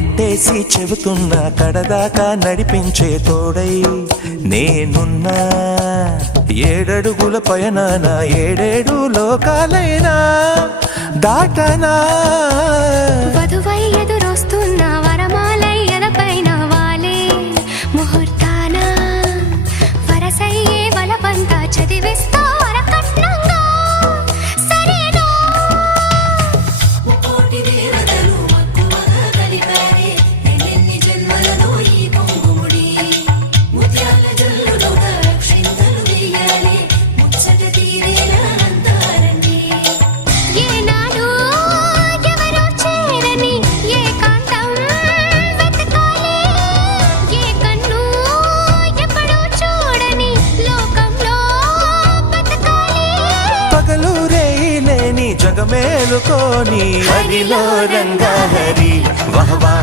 ఒట్టేసి చెబుతున్నా కడదాకా నడిపించే తోడై నేనున్నా. 7 అడుగుల పయనాన 7 లోకాలైనా దాటనా. వధువై ఎదురొస్తున్న వరమాలై ఎదపైన వాలే ముహూర్తాన వరసయ్యే వలపంతా చదివిస్తా వరకట్నంగా సరేనా. కోటి దేవతలు మక్కువగా కలిపారే ఎన్నెన్ని జన్మలలో ఈ పొంగుముడి. ముత్యాల జల్లులోగా క్షింతలు వేయాలి ముచ్చట తీరేలా అంతారండి. ఏనాడు ఎవరో చేరని ఏకాంతం వెతకాలి. ఏ కన్ను ఎప్పుడూ చూడని లోకంలో బతకాలి. పగలు రేయిలేని జగమేలుకోని హరిలో రంగా హరి వహవా.